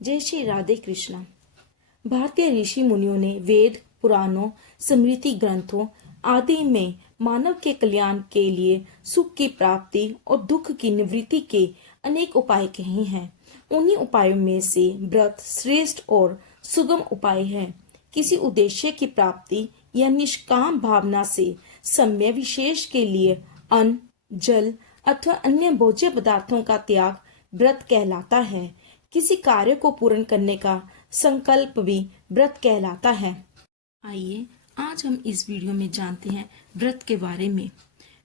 जय श्री राधे कृष्णा। भारतीय ऋषि मुनियों ने वेद, पुराणों, स्मृति ग्रंथों आदि में मानव के कल्याण के लिए सुख की प्राप्ति और दुख की निवृत्ति के अनेक उपाय कहे हैं। उन्हीं उपायों में से व्रत श्रेष्ठ और सुगम उपाय है। किसी उद्देश्य की प्राप्ति या निष्काम भावना से समय विशेष के लिए अन्न, जल अथवा अन्य भोज्य पदार्थों का त्याग व्रत कहलाता है। किसी कार्य को पूर्ण करने का संकल्प भी व्रत कहलाता है। आइए आज हम इस वीडियो में जानते हैं व्रत के बारे में।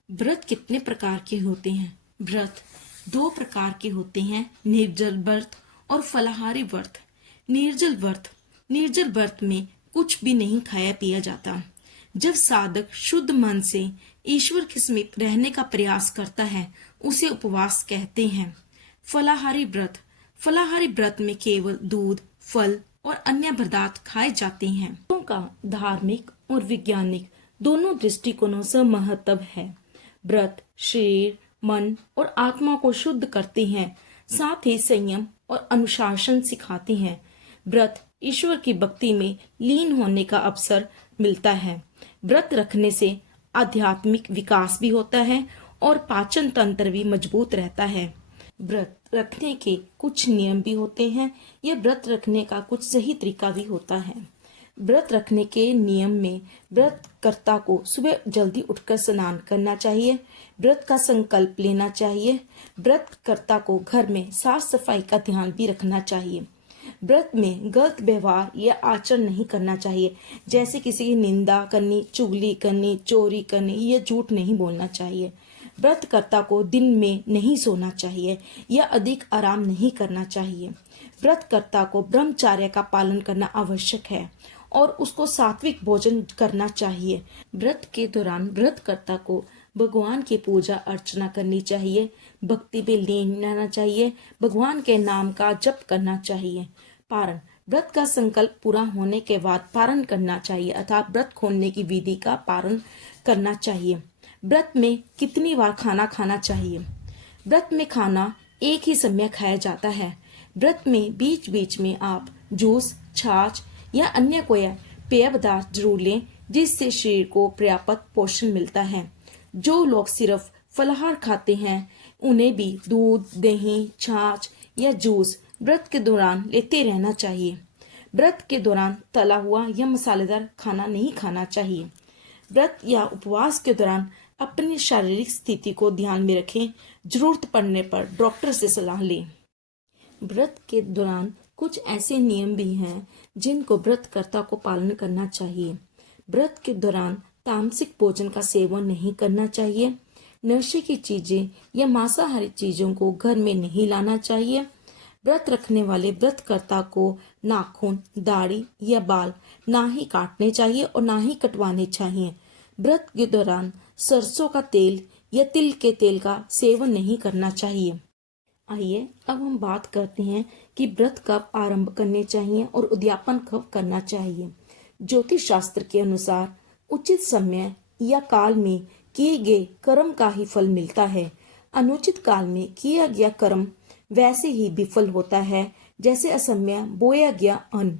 व्रत कितने प्रकार के होते हैं? व्रत दो प्रकार के होते हैं, निर्जल व्रत और फलाहारी व्रत। निर्जल व्रत में कुछ भी नहीं खाया पिया जाता। जब साधक शुद्ध मन से ईश्वर के समीप रहने का प्रयास करता है उसे उपवास कहते हैं। फलाहारी व्रत में केवल दूध, फल और अन्य पदार्थ खाए जाते हैं। व्रतों का धार्मिक और वैज्ञानिक दोनों दृष्टिकोणों से महत्व है। व्रत शरीर, मन और आत्मा को शुद्ध करते हैं, साथ ही संयम और अनुशासन सिखाते हैं। व्रत ईश्वर की भक्ति में लीन होने का अवसर मिलता है। व्रत रखने से आध्यात्मिक विकास भी होता है और पाचन तंत्र भी मजबूत रहता है। व्रत रखने के कुछ नियम भी होते हैं। यह व्रत रखने का कुछ सही तरीका भी होता है। व्रत रखने के नियम में व्रतकर्ता को सुबह जल्दी उठकर स्नान करना चाहिए। व्रत का संकल्प लेना चाहिए। व्रतकर्ता को घर में साफ सफाई का ध्यान भी रखना चाहिए। व्रत में गलत व्यवहार या आचरण नहीं करना चाहिए, जैसे किसी की निंदा करनी, चुगली करनी, चोरी करनी या झूठ नहीं बोलना चाहिए। व्रतकर्ता को दिन में नहीं सोना चाहिए या अधिक आराम नहीं करना चाहिए। व्रतकर्ता को ब्रह्मचर्य का पालन करना आवश्यक है और उसको सात्विक भोजन करना चाहिए। व्रत के दौरान व्रतकर्ता को भगवान की पूजा अर्चना करनी चाहिए, भक्ति में लीन रहना चाहिए, भगवान के नाम का जप करना चाहिए। पारण व्रत का संकल्प पूरा होने के बाद पारण करना चाहिए अर्थात व्रत खोलने की विधि का पारण करना चाहिए। व्रत में कितनी बार खाना खाना चाहिए? व्रत में खाना एक ही समय खाया जाता है। व्रत में बीच बीच में आप जूस, छाछ या अन्य कोई पेय पदार्थ जरूर लें, जिससे शरीर को पर्याप्त पोषण मिलता है। जो लोग सिर्फ फलाहार खाते हैं उन्हें भी दूध, दही, छाछ या जूस व्रत के दौरान लेते रहना चाहिए। व्रत के दौरान तला हुआ या मसालेदार खाना नहीं खाना चाहिए। व्रत या उपवास के दौरान अपनी शारीरिक स्थिति को ध्यान में रखें। जरूरत पड़ने पर डॉक्टर से सलाह लें। व्रत के दौरान कुछ ऐसे नियम भी हैं जिनको व्रतकर्ता को पालन करना चाहिए। व्रत के दौरान तामसिक भोजन का सेवन नहीं करना चाहिए। नशे की चीजें या मांसाहारी चीजों को घर में नहीं लाना चाहिए। व्रत रखने वाले व्रतकर्ता को नाखून, दाढ़ी या बाल ना ही काटने चाहिए और ना ही कटवाने चाहिए। व्रत के दौरान सरसों का तेल या तिल के तेल का सेवन नहीं करना चाहिए। आइए अब हम बात करते हैं कि व्रत कब आरंभ करने चाहिए और उद्यापन कब करना चाहिए। ज्योतिष शास्त्र के अनुसार उचित समय या काल में किए गए कर्म का ही फल मिलता है। अनुचित काल में किया गया कर्म वैसे ही विफल होता है जैसे असमय बोया गया अन्न।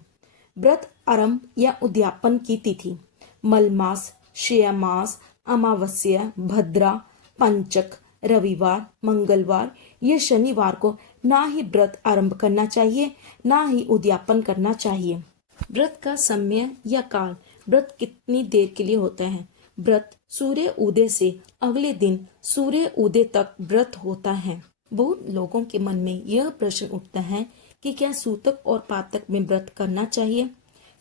व्रत आरंभ या उद्यापन की तिथि मलमास, श्यामास, अमावस्या, भद्रा, पंचक, रविवार, मंगलवार या शनिवार को ना ही व्रत आरंभ करना चाहिए ना ही उद्यापन करना चाहिए। व्रत का समय या काल व्रत कितनी देर के लिए होता है? व्रत सूर्य उदय से अगले दिन सूर्य उदय तक व्रत होता है। बहुत लोगों के मन में यह प्रश्न उठता है कि क्या सूतक और पातक में व्रत करना चाहिए?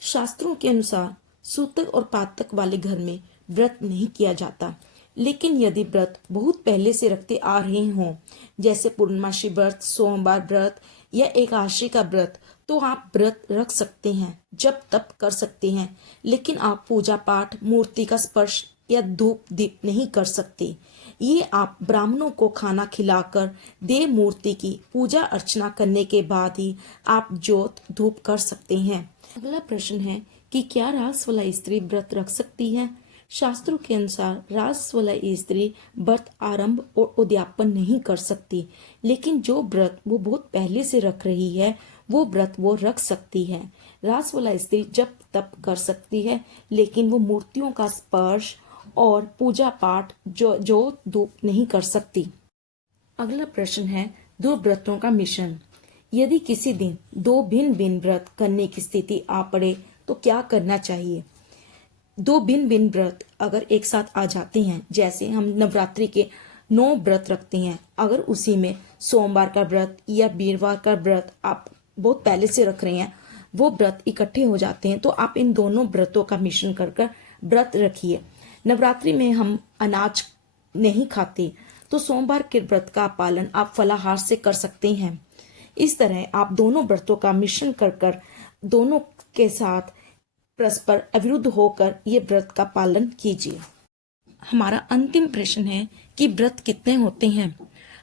शास्त्रों के अनुसार सूतक और पातक वाले घर में व्रत नहीं किया जाता, लेकिन यदि व्रत बहुत पहले से रखते आ रहे हों, जैसे पूर्णमासी व्रत, सोमवार व्रत या एकादशी का व्रत, तो आप व्रत रख सकते हैं, जब तप कर सकते हैं, लेकिन आप पूजा पाठ, मूर्ति का स्पर्श या धूप दीप नहीं कर सकते। ये आप ब्राह्मणों को खाना खिलाकर देव मूर्ति की पूजा अर्चना करने के बाद ही आप ज्योत धूप कर सकते हैं। अगला प्रश्न है कि क्या रासवाला स्त्री व्रत रख सकती है? शास्त्रों के अनुसार रासवाला स्त्री व्रत आरंभ और उद्यापन नहीं कर सकती, लेकिन जो व्रत वो बहुत पहले से रख रही है वो व्रत वो रख सकती है। रासवाला स्त्री जप तप कर सकती है, लेकिन वो मूर्तियों का स्पर्श और पूजा पाठ जो धूप नहीं कर सकती। अगला प्रश्न है दो व्रतों का मिश्रण। यदि किसी दिन दो भिन्न भिन्न व्रत करने की स्थिति आ पड़े तो क्या करना चाहिए? दो भिन्न भिन्न व्रत अगर एक साथ आ जाते हैं, जैसे हम नवरात्रि के 9 व्रत रखते हैं, अगर उसी में सोमवार का व्रत या वीरवार का व्रत आप बहुत पहले से रख रहे हैं, वो व्रत इकट्ठे हो जाते हैं, तो आप इन दोनों व्रतों का मिश्रण कर व्रत रखिए। नवरात्रि में हम अनाज नहीं खाते, तो सोमवार के व्रत का पालन आप फलाहार से कर सकते हैं। इस तरह आप दोनों व्रतों का मिश्रण कर दोनों के साथ परस्पर अविरुद्ध होकर ये व्रत का पालन कीजिए। हमारा अंतिम प्रश्न है कि व्रत कितने होते हैं?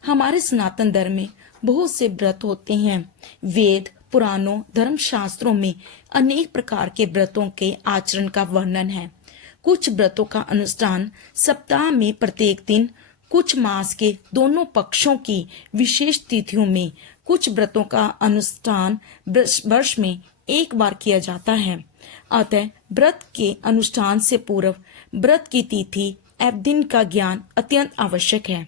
हमारे सनातन धर्म में बहुत से व्रत होते हैं। वेद पुराणों धर्म शास्त्रों में अनेक प्रकार के व्रतों के आचरण का वर्णन है। कुछ व्रतों का अनुष्ठान सप्ताह में प्रत्येक दिन, कुछ मास के दोनों पक्षों की विशेष तिथियों में, कुछ व्रतों का अनुष्ठान वर्ष में एक बार किया जाता है। अतः व्रत के अनुष्ठान से पूर्व व्रत की तिथि एवं दिन का ज्ञान अत्यंत आवश्यक है।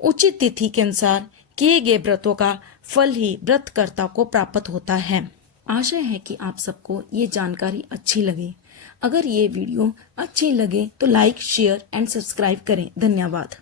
उचित तिथि के अनुसार किए गए व्रतों का फल ही व्रतकर्ता को प्राप्त होता है। आशा है कि आप सबको ये जानकारी अच्छी लगे। अगर ये वीडियो अच्छी लगे तो लाइक, शेयर एंड सब्सक्राइब करें। धन्यवाद।